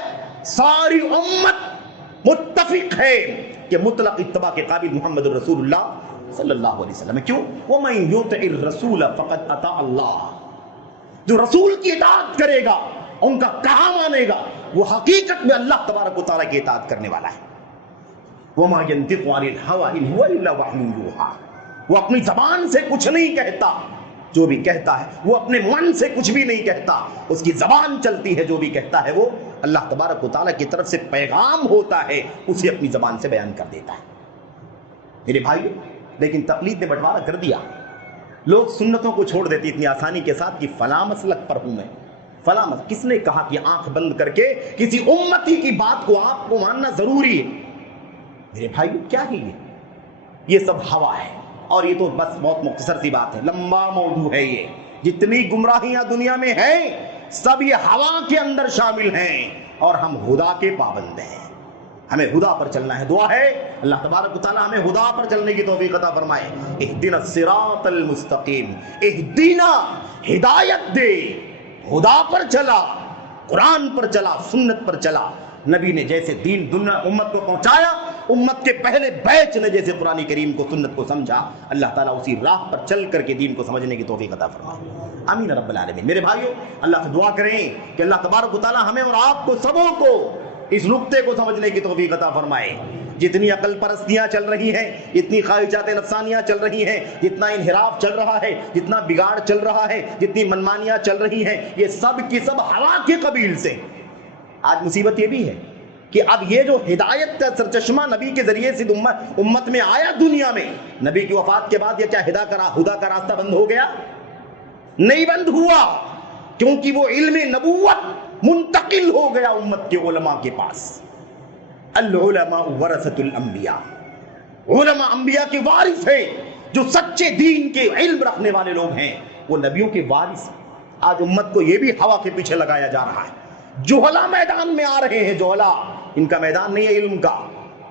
ساری امت متفق ہے کہ مطلق اتباع کے قابل محمد رسول اللہ صلی اللہ علیہ وسلم ہے۔ کیوں؟ وَمَن يُطِعِ الرَّسُولَ فَقَدْ أَطَاعَ اللَّهَ، جو رسول کی اطاعت کرے گا، ان کا کہا مانے گا، وہ حقیقت میں اللہ تبارک و تعالیٰ کی اطاعت کرنے والا ہے۔ وَمَا يَنطِقُ عَنِ الْهَوَىٰ إِنْ هُوَ إِلَّا وَحْيٌ يُوحَىٰ، وہ اپنی زبان سے کچھ نہیں کہتا، جو بھی کہتا ہے وہ اپنے من سے کچھ بھی نہیں کہتا، اس کی زبان چلتی ہے، جو بھی کہتا ہے وہ اللہ تبارک و تعالیٰ کی طرف سے پیغام ہوتا ہے، اسے اپنی زبان سے بیان کر دیتا ہے۔ میرے بھائی، لیکن تقلید نے بٹوارا کر دیا، لوگ سنتوں کو چھوڑ دیتے اتنی آسانی کے ساتھ کہ فلاں مسلک پر ہوں میں، فلاں مسلک۔ کس نے کہا کہ آنکھ بند کر کے کسی امتی کی بات کو آپ کو ماننا ضروری ہے؟ میرے بھائی، کیا ہے یہ سب ہوا ہے، اور یہ تو بس بہت مختصر سی بات ہے، لمبا موضوع ہے یہ۔ جتنی گمراہیاں دنیا میں ہیں سب یہ ہوا کے اندر شامل ہیں، اور ہم خدا کے پابند ہیں، ہمیں خدا پر چلنا ہے۔ دعا ہے اللہ تبارک و تعالیٰ ہمیں خدا پر چلنے کی توفیق عطا فرمائے۔ اہدنا الصراط المستقیم، اہدنا، ہدایت دے، خدا پر چلا، قرآن پر چلا، سنت پر چلا۔ نبی نے جیسے دین دنیا امت کو پہنچایا، امت کے پہلے بیچ نے جیسے قرآن کریم کو سنت کو سمجھا، اللہ تعالیٰ اسی راہ پر چل کر کے دین کو سمجھنے کی توفیق عطا فرمائے۔ آمین رب العالمین۔ میرے بھائیو، اللہ سے دعا کریں کہ اللہ تبارک و تعالیٰ ہمیں اور آپ کو سبوں کو اس نقطے کو سمجھنے کی توفیق عطا فرمائے۔ جتنی عقل پرستیاں چل رہی ہیں، جتنی خواہشات نفسانیاں چل رہی ہیں، جتنا انحراف چل رہا ہے، جتنا بگاڑ چل رہا ہے، جتنی منمانیاں چل رہی ہیں، یہ سب کی سب ہوا کے قبیل سے۔ آج مصیبت یہ بھی ہے کہ اب یہ جو ہدایت کا سرچشمہ نبی کے ذریعے سے امت میں آیا دنیا میں، نبی کی وفات کے بعد یہ کیا خدا کا راستہ بند ہو گیا؟ نہیں بند ہوا، کیونکہ وہ علم نبوت منتقل ہو گیا امت کے علماء کے پاس۔ العلماء ورثۃ الانبیاء، علماء انبیاء کے وارث ہیں، جو سچے دین کے علم رکھنے والے لوگ ہیں وہ نبیوں کے وارث۔ آج امت کو یہ بھی ہوا کے پیچھے لگایا جا رہا ہے۔ جوہلا میدان میں آ رہے ہیں، جوہلا، ان کا میدان نہیں ہے علم کا،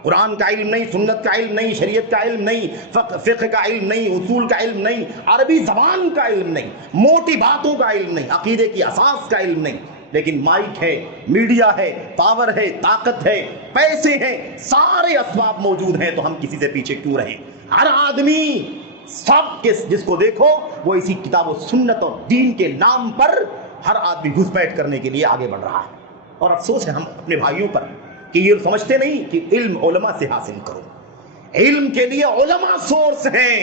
قرآن کا علم نہیں، سنت کا علم نہیں، شریعت کا علم نہیں، فقہ کا علم نہیں، اصول کا علم نہیں، عربی زبان کا علم نہیں، موٹی باتوں کا علم نہیں، عقیدے کی اساس کا علم نہیں، لیکن مائک ہے، میڈیا ہے، پاور ہے، طاقت ہے، پیسے ہیں، سارے اسباب موجود ہیں، تو ہم کسی سے پیچھے کیوں رہیں؟ ہر آدمی، سب کے جس کو دیکھو وہ اسی کتاب و سنت اور دین کے نام پر ہر آدمی گھس بیٹھ کرنے کے لیے آگے بڑھ رہا ہے۔ اور افسوس ہے ہم اپنے بھائیوں پر کہ یہ سمجھتے نہیں کہ علم علماء سے حاصل کرو۔ علم کے لیے علماء سورس ہیں،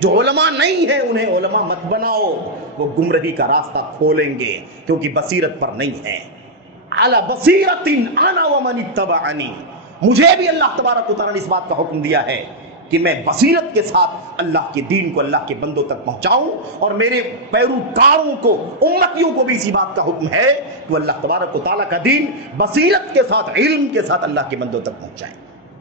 جو علماء نہیں ہیں انہیں علماء مت بناؤ، وہ گمراہی کا راستہ کھولیں گے، کیونکہ بصیرت پر نہیں ہے۔ علی بصیرۃ انا ومن اتبعنی، مجھے بھی اللہ تبارک و تعالیٰ نے اس بات کا حکم دیا ہے کہ میں بصیرت کے ساتھ اللہ کے دین کو اللہ کے بندوں تک پہنچاؤں، اور میرے پیروکاروں کو، امتیوں کو بھی اسی بات کا حکم ہے کہ اللہ تبارک و تعالیٰ کا دین بصیرت کے ساتھ، علم کے ساتھ اللہ کے بندوں تک پہنچائیں۔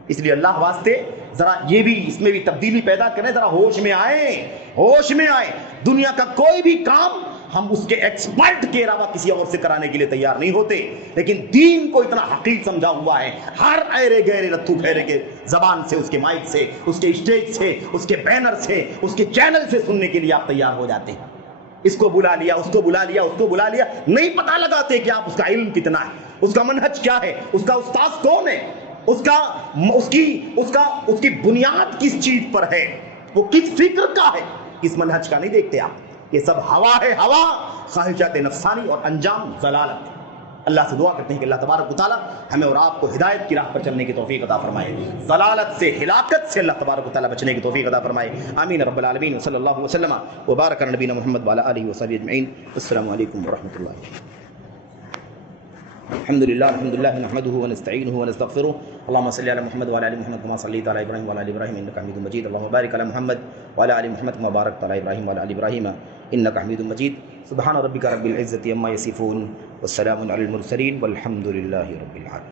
اس لیے اللہ واسطے ذرا یہ بھی، اس میں بھی تبدیلی پیدا کریں، ذرا ہوش میں آئیں، ہوش میں آئیں۔ دنیا کا کوئی بھی کام ہم اس کے ایکسپرٹ کے علاوہ کسی اور سے کرانے کے لیے تیار نہیں ہوتے، لیکن دین کو اتنا حقیق سمجھا ہوا ہے، ہر ایرے گہرے رتھو پھیرے کے زبان سے، اس کے مائک سے، اس کے اسٹیج سے، اس کے بینر سے، اس کے چینل سے سننے کے لیے آپ تیار ہو جاتے ہیں۔ اس کو بلا لیا، اس کو بلا لیا، اس کو بلا لیا، نہیں پتہ لگاتے کہ آپ اس کا علم کتنا ہے، اس کا منہج کیا ہے، اس کا استاذ کون ہے، اس کی بنیاد کس چیز پر ہے، وہ کس فکر کا ہے، اس منہج کا نہیں دیکھتے آپ۔ یہ سب ہوا ہے، ہوا، خواہشات نفسانی، اور انجام ضلالت۔ اللہ سے دعا کرتے ہیں کہ اللہ تبارک و تعالیٰ ہمیں اور آپ کو ہدایت کی راہ پر چلنے کی توفیق عطا فرمائے، ضلالت سے، ہلاکت سے اللہ تبارک و تعالیٰ بچنے کی توفیق عطا فرمائے۔ آمین رب العالمین۔ صلی اللہ وسلم وبارک علی نبینا محمد وعلی آلہ وصحبہ اجمعین۔ السلام علیکم ورحمۃ اللہ۔ الحمد لله نحمده ونستعينه ونستغفره اللهم صل على محمد وعلى ال محمد كما صليت على ابراهيم وعلى ال ابراهيم انك حميد مجيد اللهم بارك على محمد وعلى ال محمد كما باركت على ابراهيم وعلى ال ابراهيم انك حميد مجيد سبحان ربك رب العزة عما يصفون والسلام على المرسلين والحمد لله رب العالمين.